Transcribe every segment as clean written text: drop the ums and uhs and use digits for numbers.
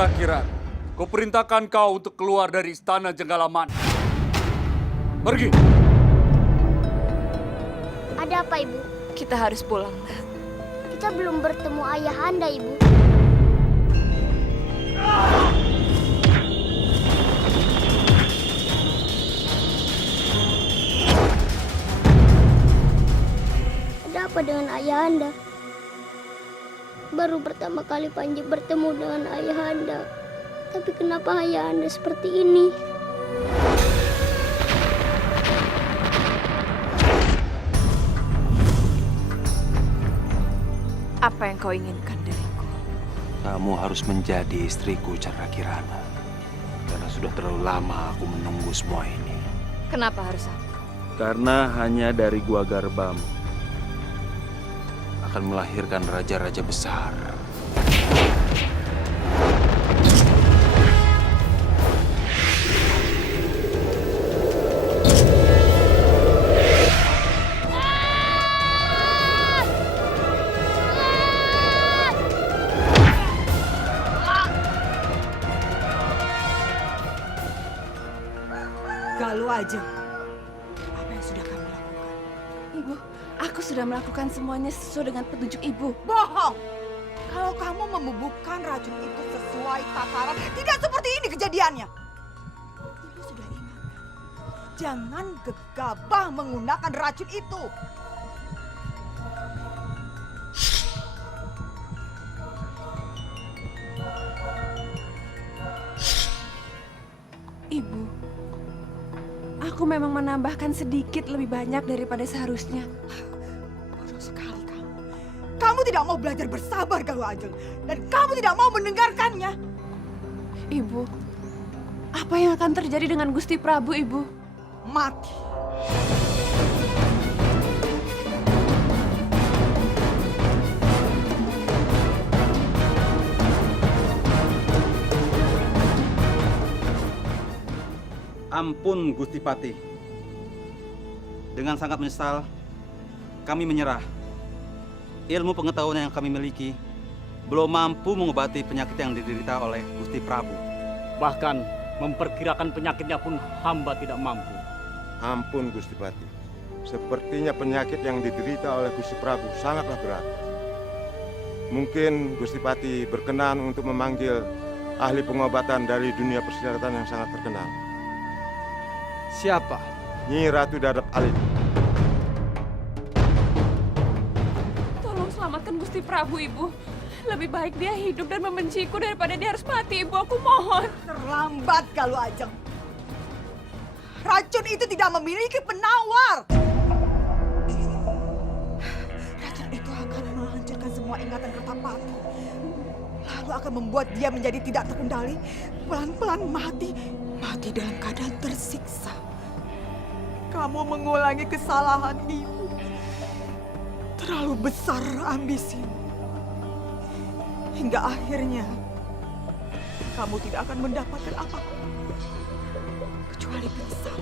Chandra Kirana, kuperintahkan kau untuk keluar dari istana Jenggalaman. Pergi. Ada apa, Ibu? Kita harus pulang, Nak. Kita belum bertemu ayah Anda, Ibu. Ada apa dengan ayah Anda? Baru pertama kali Panji bertemu dengan ayah Anda. Tapi kenapa ayah Anda seperti ini? Apa yang kau inginkan dariku? Kamu harus menjadi istriku, Chandra Kirana. Karena sudah terlalu lama aku menunggu semua ini. Kenapa harus aku? Karena hanya dari gua Garbamu akan melahirkan raja-raja besar. Galuh Ajeng, apa yang sudah kamu lakukan? Ibu, aku sudah melakukan semuanya sesuai dengan petunjuk Ibu. Bohong! Kalau kamu membubuhkan racun itu sesuai takaran, tidak seperti ini kejadiannya. Ibu sudah ingatkan, jangan gegabah menggunakan racun itu. Ibu, aku memang menambahkan sedikit lebih banyak daripada seharusnya. Bodoh sekali kamu. Kamu tidak mau belajar bersabar, Galuh Ajeng. Dan kamu tidak mau mendengarkannya. Ibu, apa yang akan terjadi dengan Gusti Prabu, Ibu? Mati. Ampun Gusti Patih. Dengan sangat menyesal, kami menyerah. Ilmu pengetahuan yang kami miliki belum mampu mengobati penyakit yang diderita oleh Gusti Prabu. Bahkan memperkirakan penyakitnya pun hamba tidak mampu. Ampun Gusti Patih. Sepertinya penyakit yang diderita oleh Gusti Prabu sangatlah berat. Mungkin Gusti Patih berkenan untuk memanggil ahli pengobatan dari dunia persilatan yang sangat terkenal. Siapa? Nyi Ratu Dadap Alit. Tolong selamatkan Gusti Prabu, Ibu. Lebih baik dia hidup dan membenciku daripada dia harus mati, Ibu. Aku mohon. Terlambat, Galuh Ajeng. Racun itu tidak memiliki penawar. Racun itu akan menghancurkan semua ingatan Kertapati. Lalu akan membuat dia menjadi tidak terkendali. Pelan-pelan mati. Mati dalam keadaan tersiksa. Kamu mengulangi kesalahan ibu. Terlalu besar ambisimu. Hingga akhirnya kamu tidak akan mendapatkan apapun kecuali pingsan.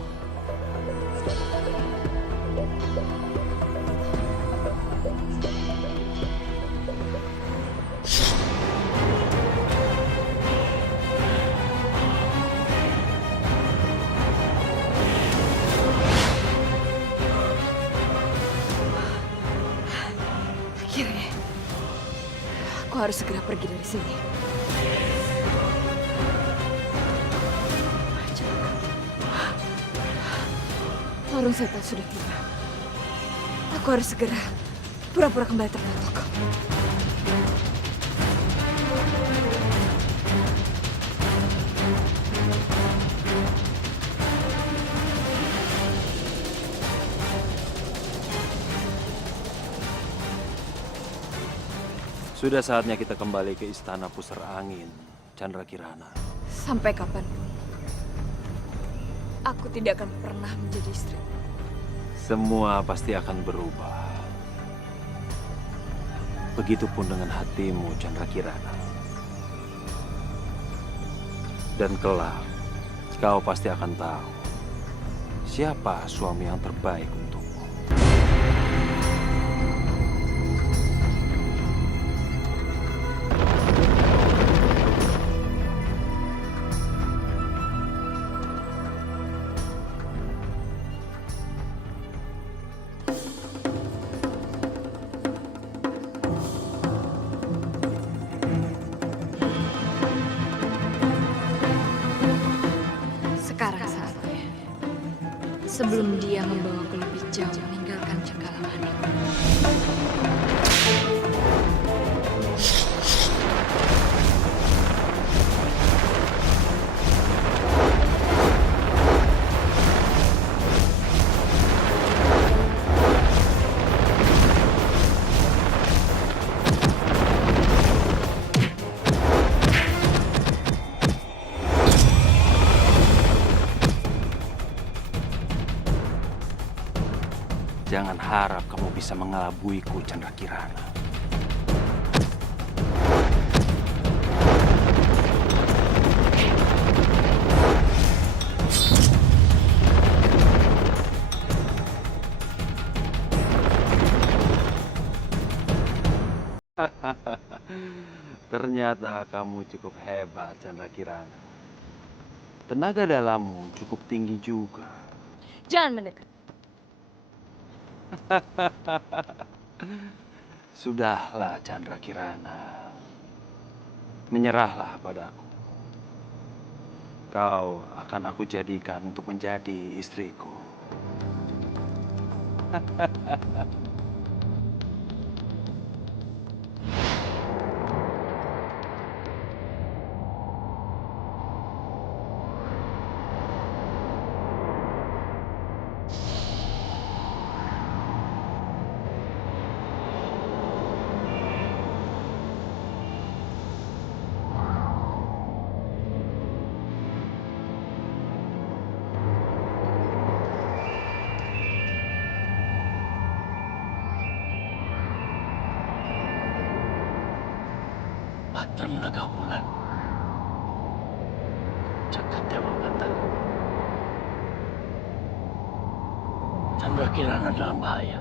Akhirnya, aku harus segera pergi dari sini. Warung setan sudah tiba. Aku harus segera pura-pura kembali terbentuk. Sudah saatnya kita kembali ke istana Pusar Angin, Chandra Kirana. Sampai kapanpun, aku tidak akan pernah menjadi istri. Semua pasti akan berubah. Begitupun dengan hatimu, Chandra Kirana. Dan kelak, kau pasti akan tahu siapa suami yang terbaik untukmu. Sekarang saatnya. Sebelum dia membawaku lebih jauh meninggalkan Cenggalamani. Jangan harap kamu bisa mengelabuiku, Candrakirana. Ternyata kamu cukup hebat, Candrakirana. Tenaga dalammu cukup tinggi juga. Jangan mendekat. Sudahlah, Candrakirana. Menyerahlah padaku. Kau akan aku jadikan untuk menjadi istriku. Patra Naga Wulan, Jagat Dewa Batara. Candrakirana dalam bahaya.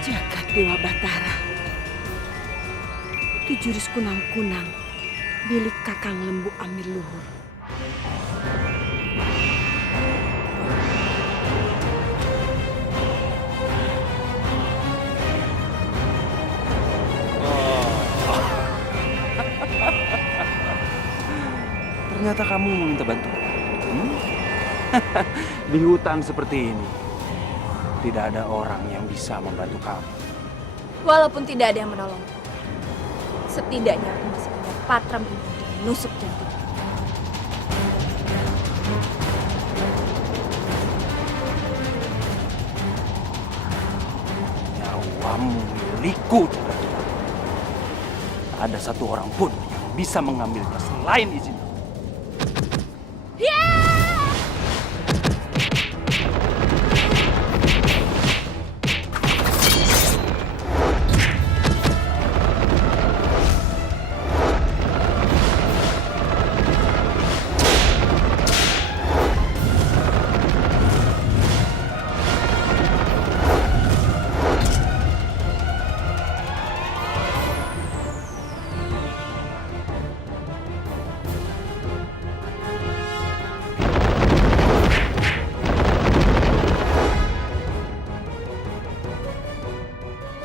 Jagat Dewa Batara. Itu jurus kunang-kunang milik Kakang Lembu Amir Luhur. Ternyata kamu meminta bantuan. Di hutan seperti ini, tidak ada orang yang bisa membantu kamu. Walaupun tidak ada yang menolong, setidaknya aku masih punya Patra untuk menusuk jantung. Nyawamu milikku. Tak ada satu orang pun yang bisa mengambilnya selain izin.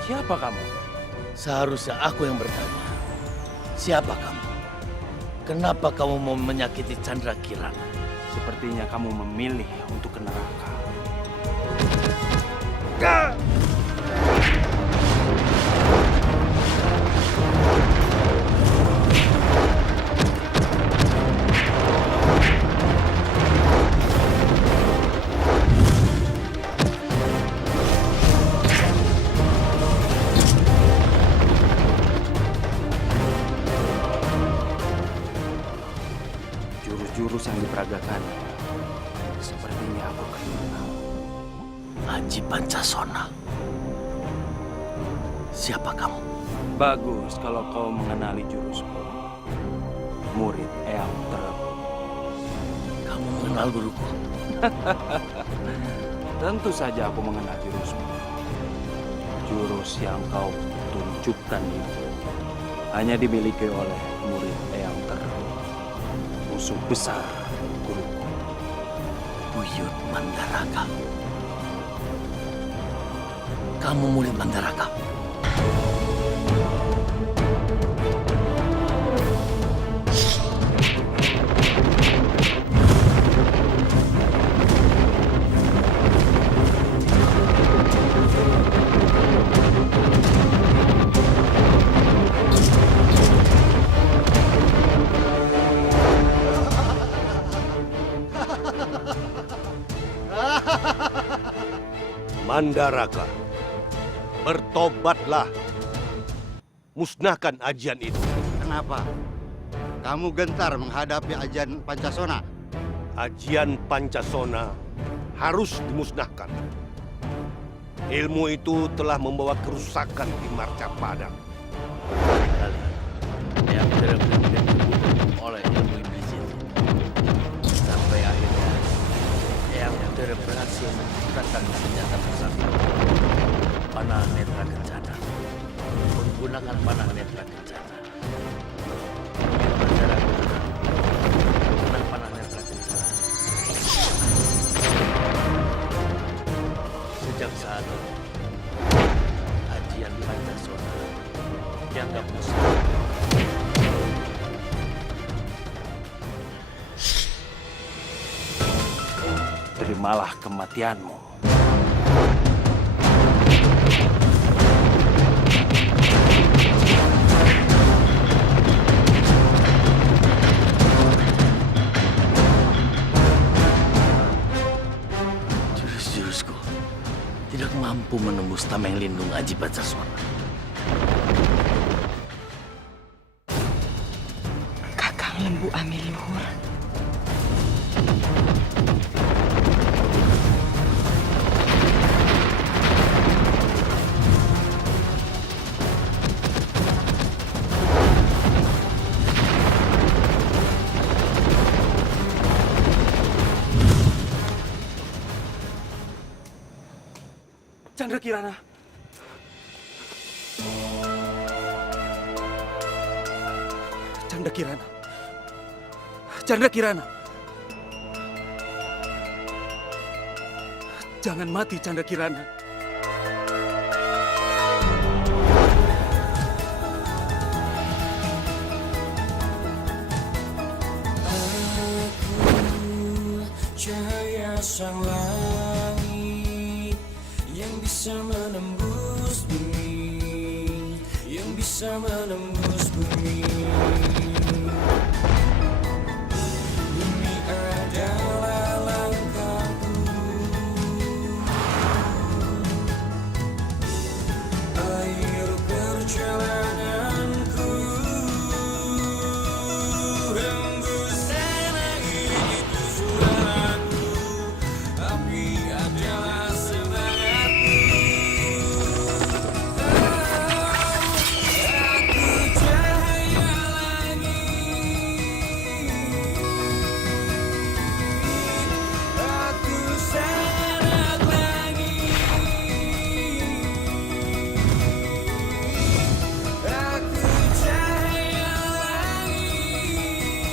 Siapa kamu? Seharusnya aku yang bertanya. Siapa kamu? Kenapa kamu mau menyakiti Candrakirana? Sepertinya kamu memilih untuk ke neraka. Jurus yang diperagakan sepertinya aku kenal. Aji Pancasona. Siapa kamu? Bagus kalau kau mengenali jurusku. Murid Eyang Terebu. Kamu mengenal guruku? Tentu saja aku mengenal jurusmu. Jurus yang kau tunjukkan itu hanya dimiliki oleh murid Eyang Terebu, musuh besar guruku. Buyut Mandaraka. kamu murid Mandaraka. Mandaraka, bertobatlah. Musnahkan ajian itu. Kenapa? Kamu gentar menghadapi ajian Pancasona? Ajian Pancasona harus dimusnahkan. Ilmu itu telah membawa kerusakan di Marcapadang. Kalian yang benar-benar dibunuh oleh ilmu iblis itu. Sampai akhirnya yang berhasil menciptakan senjata bersatu. Panah netra kencana. Menggunakan panah netra kencana. Menggunakan panah netra kencana. Sejak saat itu, ajian Pancasona dianggap musnah. Terimalah kematianmu. Jurus-jurusku tidak mampu menembus tameng lindung Aji Pancasona. Kakang Lembu Amiluhur. Chandra Kirana. Chandra Kirana. Chandra Kirana. Jangan mati, Chandra Kirana. Cahaya sang langit yang bisa menembus bumi, yang bisa menembus bumi. Bumi adalah langkahku, air perjalananku. Hembusan angin itu suaraku, api adalah semangatku. Aku cahaya langit, aku sanak langit, aku cahaya langit,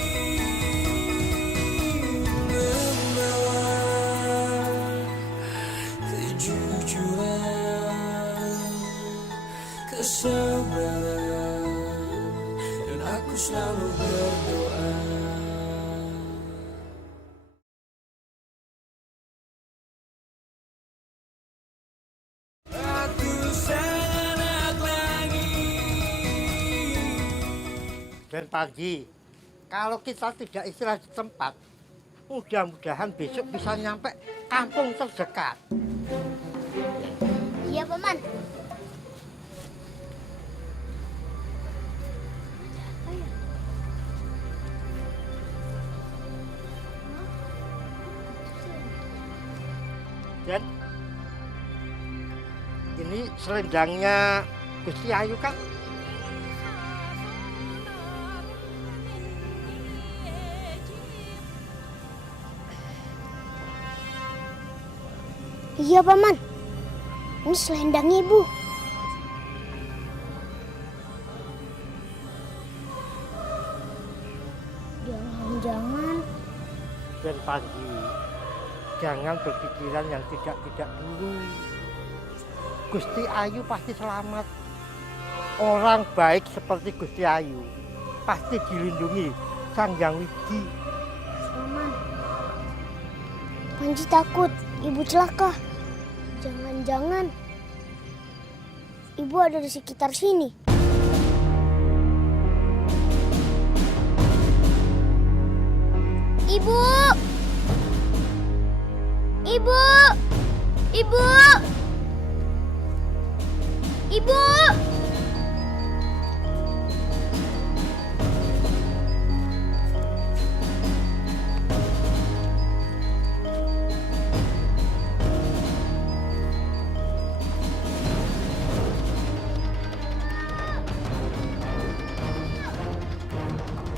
membawa kejujuran, kesabaran, dan aku selalu berdoa. Aku sanak langit. Dan pagi, kalau kita tidak istirahat di tempat, mudah-mudahan besok bisa nyampe kampung terdekat. Iya, Paman. Dan ini selendangnya Gusti Ayu kan? Iya, Paman. Ini selendang Ibu. Jangan-jangan Dan pagi, jangan berpikiran yang tidak-tidak dulu. Gusti Ayu pasti selamat. Orang baik seperti Gusti Ayu pasti dilindungi Sang Hyang Widi. Paman, Panji takut ibu celaka. Jangan-jangan ibu ada di sekitar sini. Ibu! Ibu! Ibu! Ibu!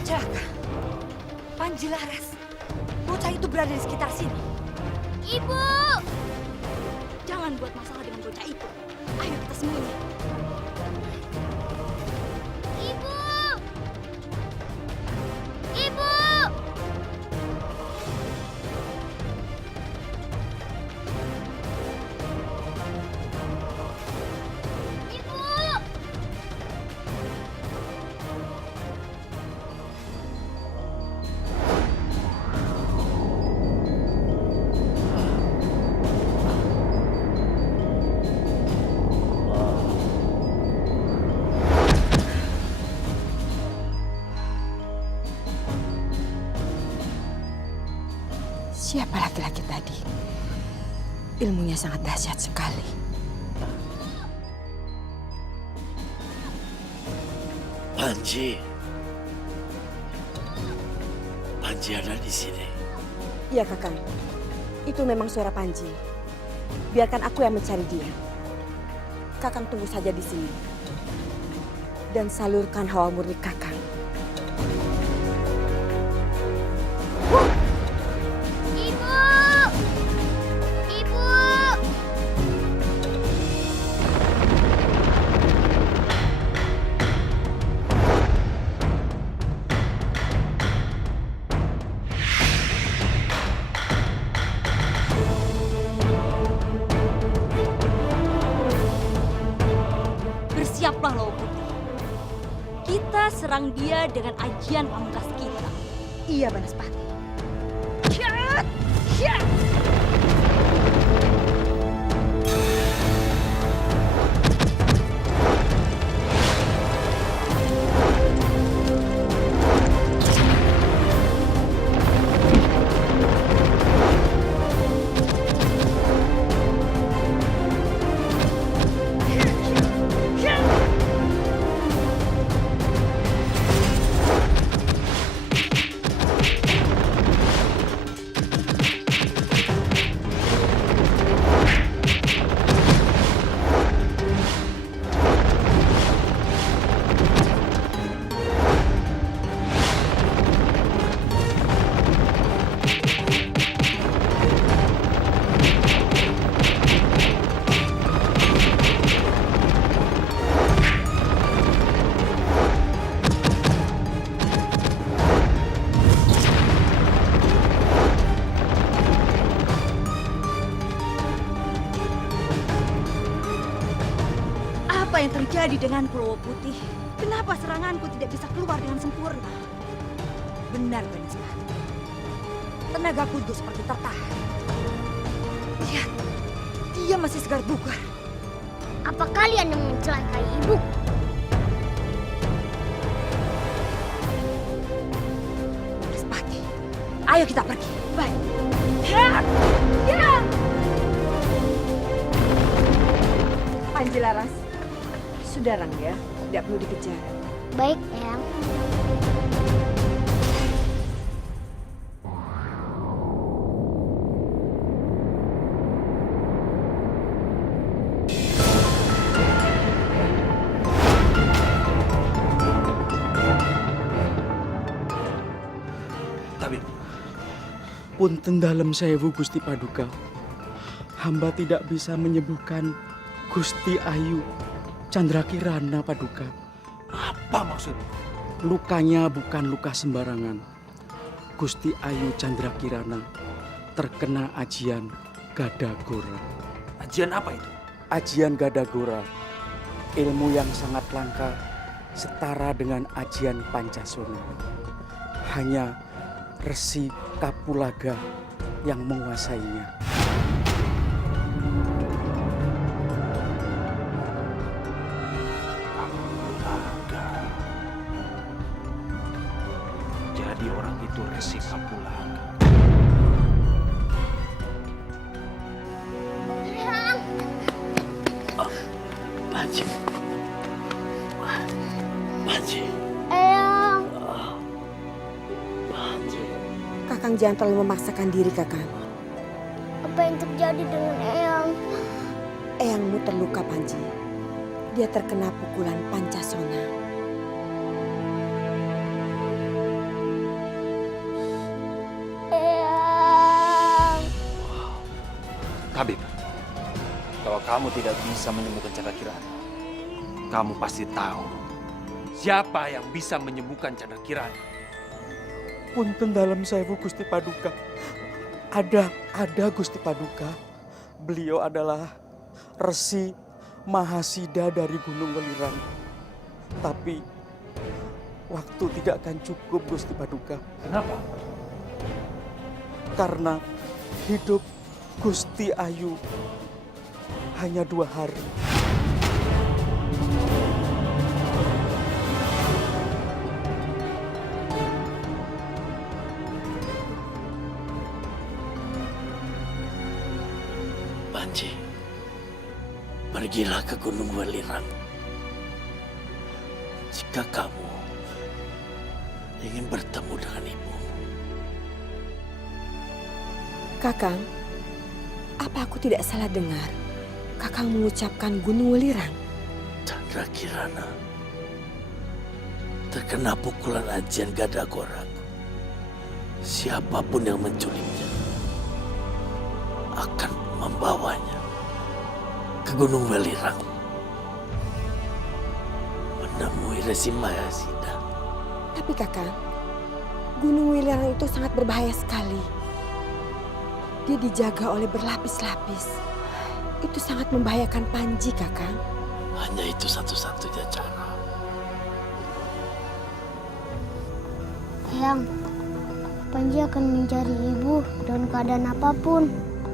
Celaka. Panji Laras. Bocah itu berada di sekitar sini. Ibu! Jangan buat masalah dengan bocah itu. Ayo kita sembunyi. Ibu! Ibu! Ibu! Siapa laki-laki tadi? Ilmunya sangat dahsyat sekali. Panji. Panji ada di sini. Iya, Kakang. Itu memang suara Panji. Biarkan aku yang mencari dia. Kakang tunggu saja di sini. Dan salurkan hawa murni Kakang. Ibu! Ibu! Bersiaplah Lawa Putih. Kita serang dia dengan ajian pamungkas kita. Iya, Banaspati. Syat! Syat! Apa yang terjadi dengan Lawa Putih? Kenapa seranganku tidak bisa keluar dengan sempurna? Benar, Banaspati. Tenagaku itu seperti tertahan. Lihat, dia masih segar bugar. Apa kalian yang mencelakai ibu? Banaspati, ayo kita pergi. Baik. Panji Laras. Sudah, Rangga. Tidak perlu dikejar. Baik, Eyang. Tabib. Punten dalem sewu Gusti Paduka. Hamba tidak bisa menyembuhkan Gusti Ayu Candrakirana Paduka. Apa maksudnya? Lukanya bukan luka sembarangan. Gusti Ayu Candrakirana terkena ajian Gadagora. Ajian apa itu? Ajian Gadagora, ilmu yang sangat langka, setara dengan ajian Pancasona. Hanya Resi Kapulaga yang menguasainya. Kapulaga. Jadi orang itu Resi Kapulaga. Panji. Panji. Eyang. Panji. Kakang jangan terlalu memaksakan diri, Kakang. Apa yang terjadi dengan Eyang? Eyangmu terluka, Panji. Dia terkena pukulan Pancasona. Eyang. Tabib, kalau kamu tidak bisa menyembuhkan Canda Kirana, kamu pasti tahu siapa yang bisa menyembuhkan Canda Kirana. Punten dalam sewu Gusti Paduka. Ada Gusti Paduka. Beliau adalah Resi Mahasida dari Gunung Welirang. Tapi waktu tidak akan cukup Gusti Paduka. Kenapa? Karena hidup Gusti Ayu hanya 2 hari. Panji, pergilah ke Gunung Welirang. Jika kamu ingin bertemu dengan ibu. Kakang, apa aku tidak salah dengar? Kakang mengucapkan Gunung Welirang. Canda Kirana terkena pukulan ajian Gadagora. Siapapun yang menculiknya akan membawanya ke Gunung Welirang menemui Resi Mahasida. Tapi Kakang, Gunung Welirang itu sangat berbahaya sekali. Dia dijaga oleh berlapis-lapis. Itu sangat membahayakan Panji, Kakang. Hanya itu satu-satunya cara. Eyang, Panji akan mencari ibu dalam keadaan apapun.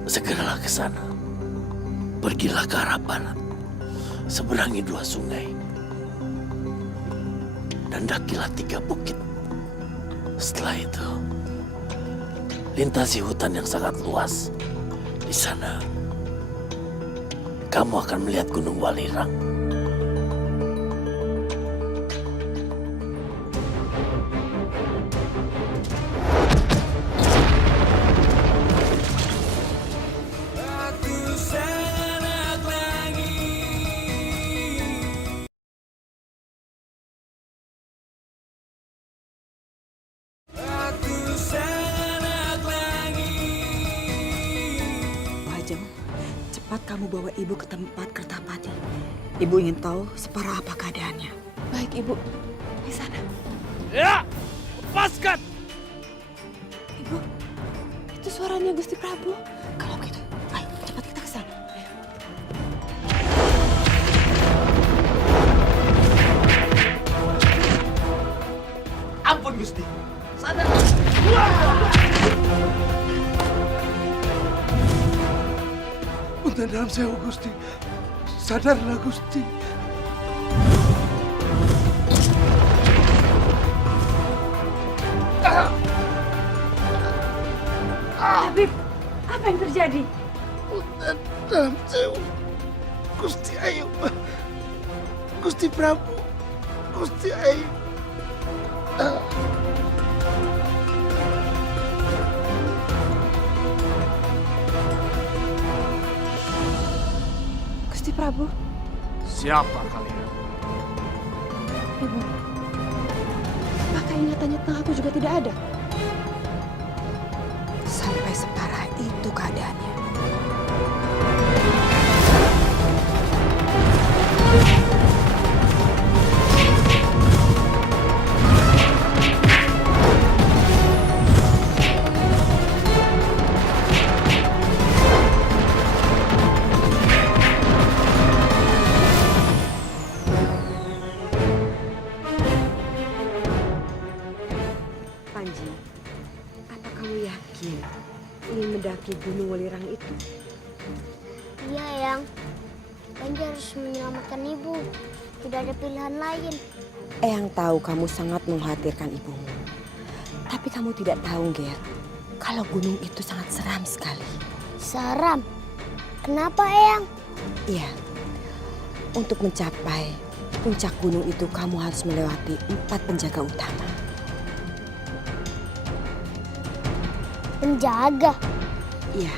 Segeralah ke sana. Pergilah ke arah barat. Seberangi 2 sungai. Dan dakilah 3 bukit. Setelah itu, lintasi hutan yang sangat luas. Di sana, kamu akan melihat Gunung Welirang. Cepat kamu bawa ibu ke tempat Kertapati. Ibu ingin tahu separah apa keadaannya. Baik, Ibu. Di sana. Ya! Lepaskan! Ibu, itu suaranya Gusti Prabu. Kalau gitu, ayo cepat kita ke sana. Ampun, Gusti. Sadar. Punten dalam sewu Gusti. Sadarlah Gusti. Habib, apa yang terjadi? Punten dalam sewu Gusti Ayu. Gusti Prabu. Gusti Ayu. Gusti Prabu. Siapa kalian? Ibu, apakah ingatannya tentang aku juga tidak ada? Sampai separah itu keadaannya. Gunung Welirang itu. Iya, Eyang. Panji harus menyelamatkan ibu. Tidak ada pilihan lain. Eyang tahu kamu sangat mengkhawatirkan ibumu. Tapi kamu tidak tahu, Ger, kalau gunung itu sangat seram sekali. Seram? Kenapa, Eyang? Iya, untuk mencapai puncak gunung itu kamu harus melewati 4 penjaga utama. Penjaga? Iya,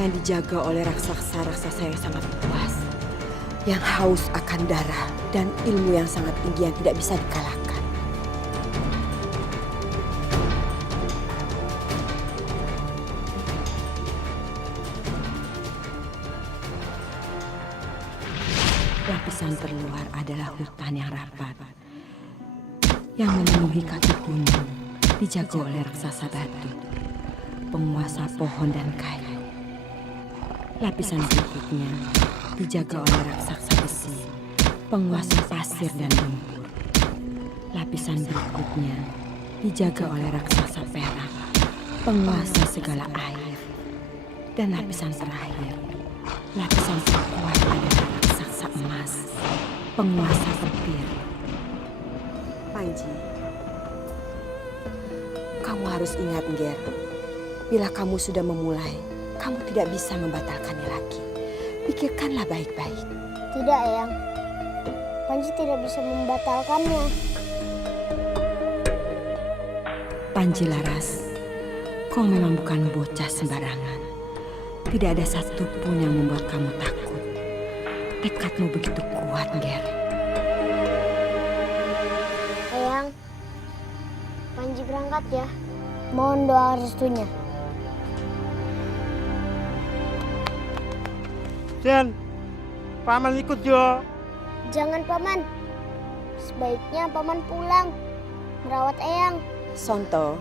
yang dijaga oleh raksasa-raksasa yang sangat puas, yang haus akan darah dan ilmu yang sangat tinggi yang tidak bisa dikalahkan. Lapisan terluar adalah hutan yang rapat, yang memenuhi kaki gunung, dijaga oleh raksasa batu, penguasa pohon dan kayu. Lapisan berikutnya dijaga oleh raksasa besi, penguasa pasir dan lumpur. Lapisan berikutnya dijaga oleh raksasa perak, penguasa segala air. Dan lapisan terakhir, lapisan terkuat adalah raksasa emas, penguasa petir. Panji, kamu harus ingat, Ger, bila kamu sudah memulai, kamu tidak bisa membatalkannya lagi. Pikirkanlah baik-baik. Tidak, Eyang. Panji tidak bisa membatalkannya. Panji Laras, kau memang bukan bocah sembarangan. Tidak ada satupun yang membuat kamu takut. Tekadmu begitu kuat, Ger. Eyang, Panji berangkat ya. Mohon doa restunya. Jen, Paman ikut jo. Jangan, Paman. Sebaiknya Paman pulang merawat Eyang. Sonto,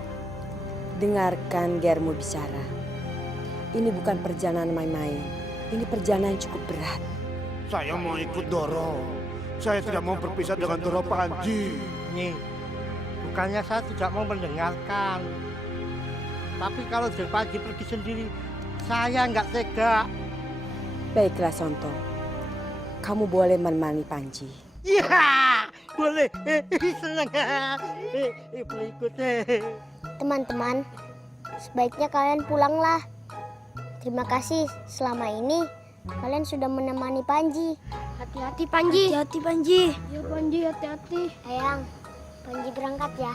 dengarkan Germu bicara. Ini bukan perjalanan main-main. Ini perjalanan yang cukup berat. Saya mau ikut Doro. Saya tidak mau berpisah dengan Doro Panji. Nyi, bukannya saya tidak mau mendengarkan. Tapi kalau Jen Panji pergi sendiri, saya nggak tega. Baiklah, Sonto. Kamu boleh menemani Panji. Iya, boleh. Senang. Boleh ikut. Teman-teman, sebaiknya kalian pulanglah. Terima kasih selama ini kalian sudah menemani Panji. Hati-hati Panji. Hati-hati Panji. Ya Panji, hati-hati. Eyang, Panji berangkat ya.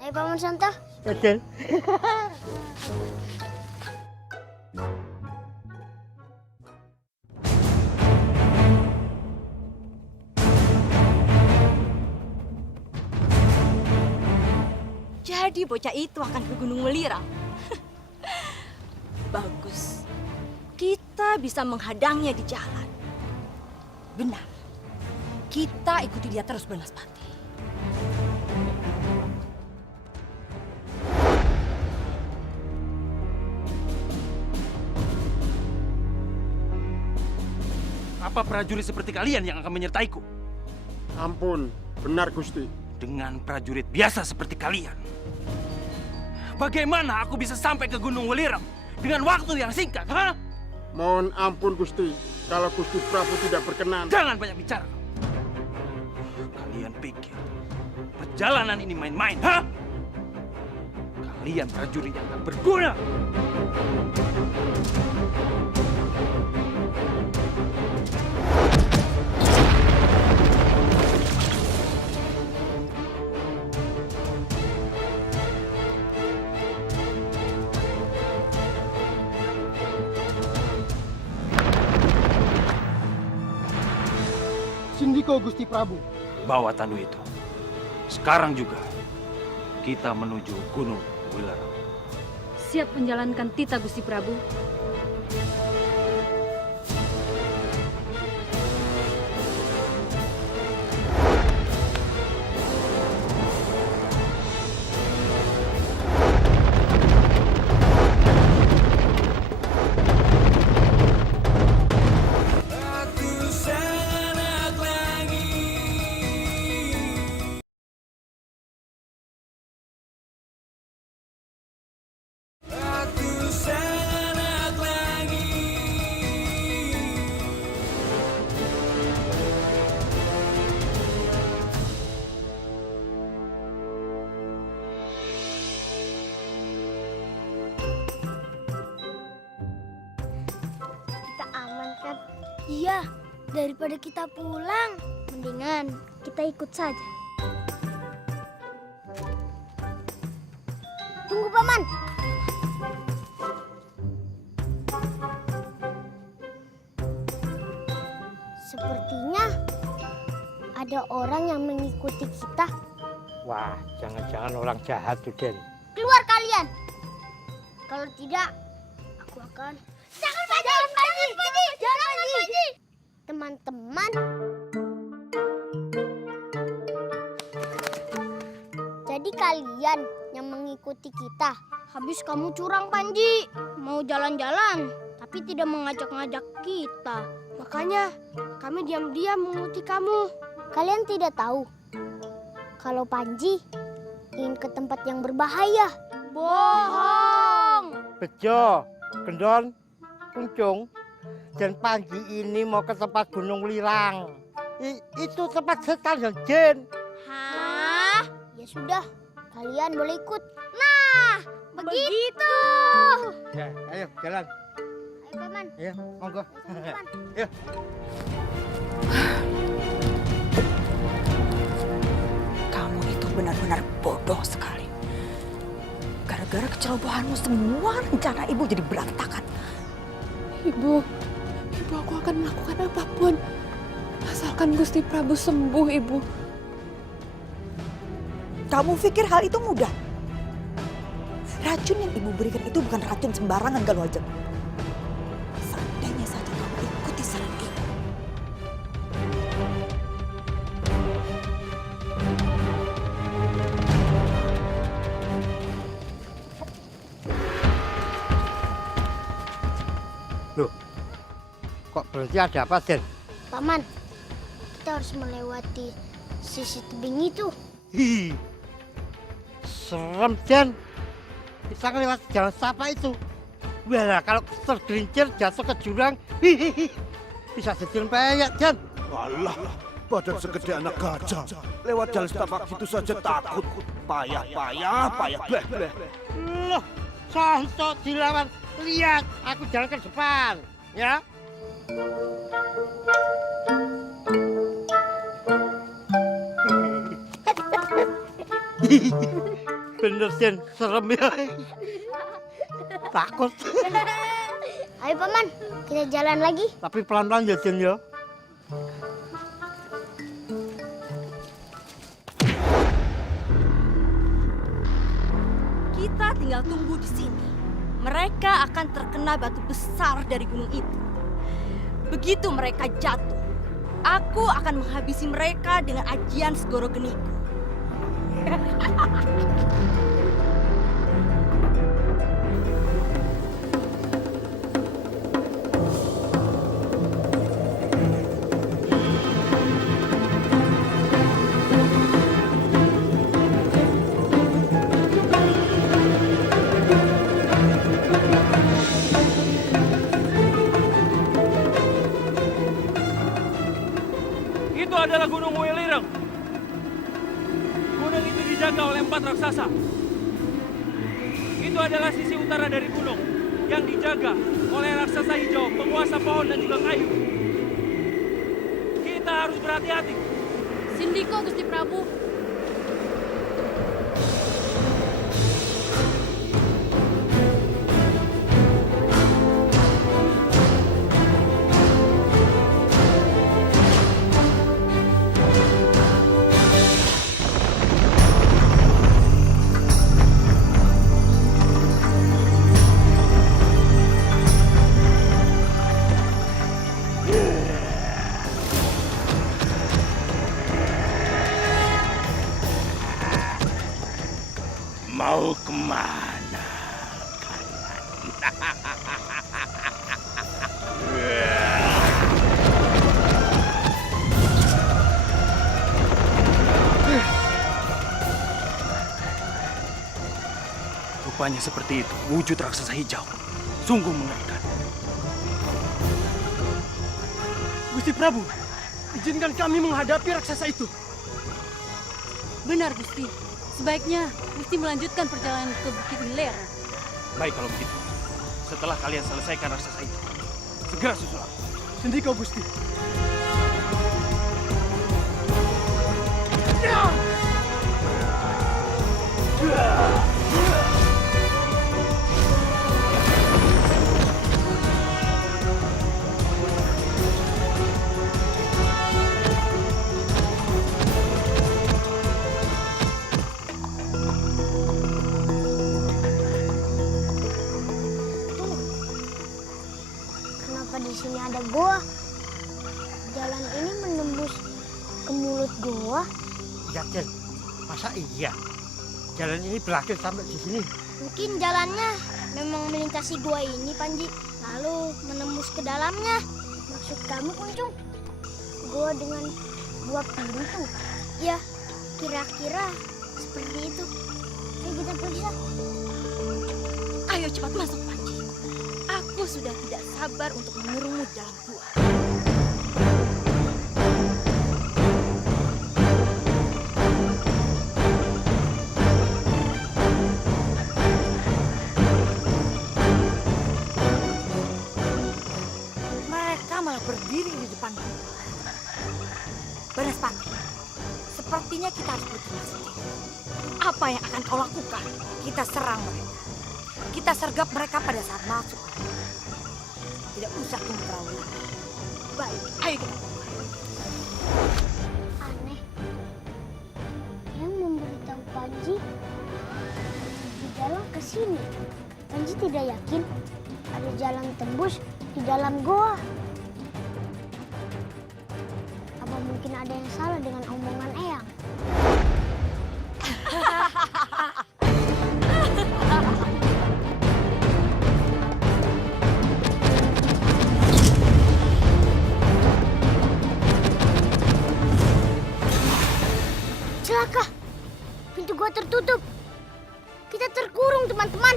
Ayo Paman Sonto. Betul. Jadi bocah itu akan ke Gunung Welirang. Bagus. Kita bisa menghadangnya di jalan. Benar. Kita ikuti dia terus, Banaspati. Apa prajurit seperti kalian yang akan menyertaiku? Ampun, benar Gusti. Dengan prajurit biasa seperti kalian, bagaimana aku bisa sampai ke Gunung Welirang dengan waktu yang singkat, ha? Mohon ampun Gusti, kalau Gusti Prabu tidak berkenan. Jangan banyak bicara. Kalian pikir perjalanan ini main-main, ha? Kalian prajurit yang tak berguna. Sindiko Gusti Prabu. Bawa tandu itu. Sekarang juga kita menuju Gunung Welirang. Siap menjalankan titah Gusti Prabu. Daripada kita pulang, mendingan kita ikut saja. Tunggu, Paman. Sepertinya ada orang yang mengikuti kita. Wah, jangan-jangan orang jahat tuh, Den. Keluar kalian. Kalau tidak, aku akan... Jangan Panji! Teman-teman, jadi kalian yang mengikuti kita. Habis kamu curang, Panji. Mau jalan-jalan, tapi tidak mengajak-ngajak kita. Makanya kami diam-diam mengikuti kamu. Kalian tidak tahu kalau Panji ingin ke tempat yang berbahaya. Bohong! Bejo, Gendon, Kuncung, dan Panji ini mau ke tempat Gunung Lirang. Itu tempat setan dan jin. Hah? Ya sudah, kalian boleh ikut. Nah, begitu. Ya, ayo jalan. Ayo, Paman. Ya, monggo. Paman. Ya. Kamu itu benar-benar bodoh sekali. Gara-gara kecerobohanmu semua rencana ibu jadi berantakan. Ibu aku akan melakukan apapun. Asalkan Gusti Prabu sembuh, Ibu. Kamu pikir hal itu mudah? Racun yang ibu berikan itu bukan racun sembarangan, Galuajeng. Seandainya saja kamu ikuti saran ibu. Loh, kok berarti ada apa, Den? Paman, kita harus melewati sisi tebing itu. Hi, serem, Den. Kita lewat jalan sapa itu. Wah, kalau tergelincir jatuh ke jurang, hihihi, bisa jadi peyek, Den. Alah, badan segede anak gajah. Lewat jalan setapak itu saja takut. Payah, bleh. Loh, sontok dilawan. Lihat, aku jalan ke depan, ya. Bener, Den, serem ya. Takut. Ayo, Paman, kita jalan lagi. Tapi pelan-pelan ya, Den, ya. Kita tinggal tunggu di sini. Mereka akan terkena batu besar dari gunung itu. Begitu mereka jatuh, aku akan menghabisi mereka dengan ajian segoro geniku. Itu adalah Gunung Welirang. Gunung itu dijaga oleh 4 raksasa. Itu adalah sisi utara dari gunung yang dijaga oleh raksasa hijau, penguasa pohon dan juga kayu. Kita harus berhati-hati. Sindiko, Gusti Prabu. Mau kemana Rupanya seperti itu, wujud raksasa hijau. Sungguh mengerikan. Gusti Prabu, izinkan kami menghadapi raksasa itu. Benar, Gusti. Sebaiknya Gusti melanjutkan perjalanan ke Bukit Hiler. Baik kalau begitu. Setelah kalian selesaikan raksasa itu, segera susul aku. Sendiko, Gusti. jalan ini menembus ke mulut goa? Iya, Cel. Masa iya? Jalan ini berakhir sampai di sini. Mungkin jalannya memang melintasi gua ini, Panji. Lalu menembus ke dalamnya. Maksud kamu, Kuncung? Gua dengan dua pintu? Ya, kira-kira seperti itu. Ayo kita periksa. Ayo cepat masuk, Panji. Aku sudah tidak sabar untuk mengurungmu dalam gua. Mereka malah berdiri di depan gua. Banaspati, sepertinya kita harus bertindak sendiri. Apa yang akan kau lakukan? Kita serang mereka. Kita sergap mereka pada saat masuk. Tidak usah tunggu terlalu lama. Baik, ayo kita mulai. Aneh. Yang memberitahu Panji di dalam ke sini. Panji tidak yakin ada jalan tembus di dalam goa. Apa mungkin ada yang salah dengan omongan Eyang? Celaka! Pintu gua tertutup. Kita terkurung, teman-teman.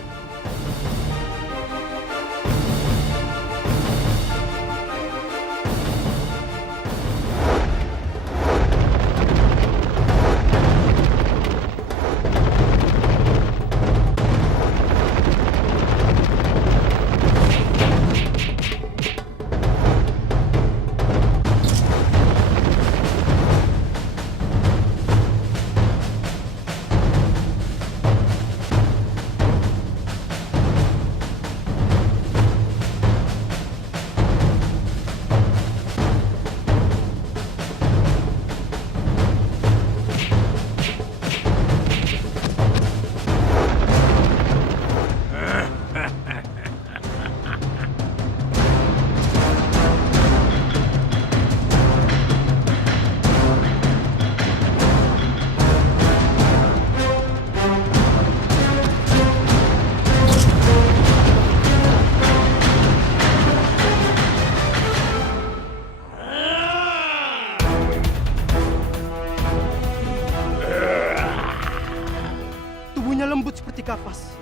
Tubuhnya lembut seperti kapas,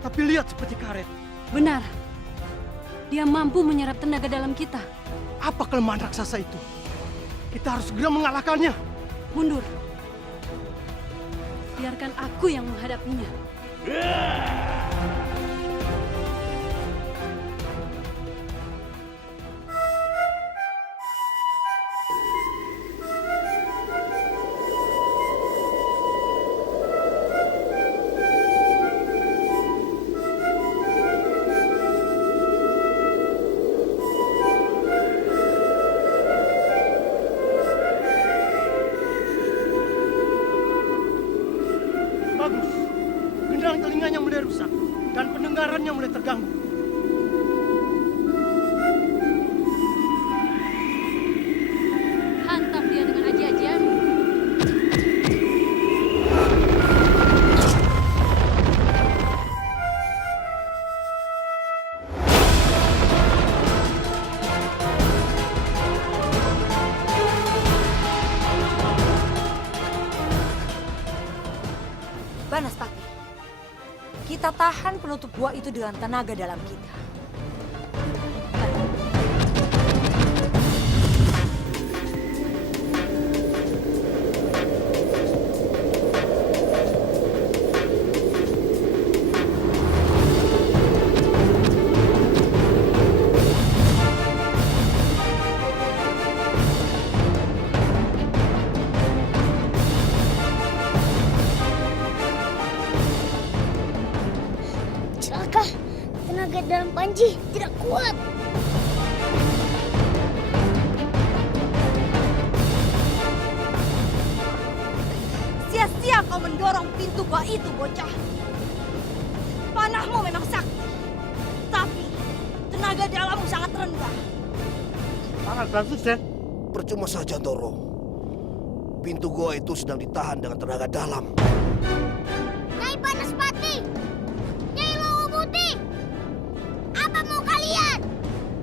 tapi lihat seperti karet. Benar. Dia mampu menyerap tenaga dalam kita. Apa kelemahan raksasa itu? Kita harus segera mengalahkannya. Mundur. Biarkan aku yang menghadapinya. Bagus. Gendang telinganya mulai rusak dan pendengarannya mulai terganggu. Hantam dia dengan aji-ajian. Banaspati, kita tahan penutup gua itu dengan tenaga dalam kita. Celaka! Tenaga dalam Panji tidak kuat. Sia-sia kau mendorong pintu gua itu, bocah. Panahmu memang sakti, tapi tenaga dalammu sangat rendah. Sangat bagus, Den. Percuma saja, Toro. Pintu goa itu sedang ditahan dengan tenaga dalam. Nyai Banaspati, Nyai Lowowuti, apa mau kalian?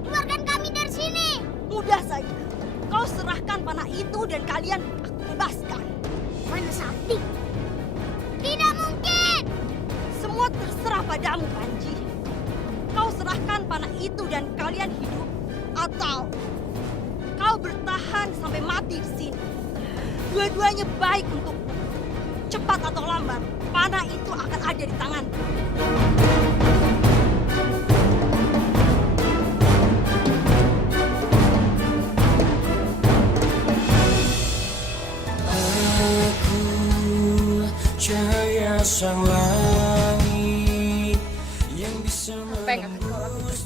Keluarkan kami dari sini. Mudah saja. Kau serahkan panah itu dan kalian aku bebaskan. Banasakti, tidak mungkin. Semua terserah padamu, Panji. Kau serahkan panah itu dan kalian hidup, atau kau bertahan sampai mati di sini. Dua-duanya baik untukmu. Cepat atau lambat, panah itu akan ada di tanganku. Cahaya sang langit yang bisa Apa yang akan kau lakukan?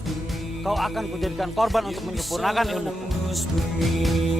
Kau akan kujadikan korban untuk menyempurnakan ilmu. bumi.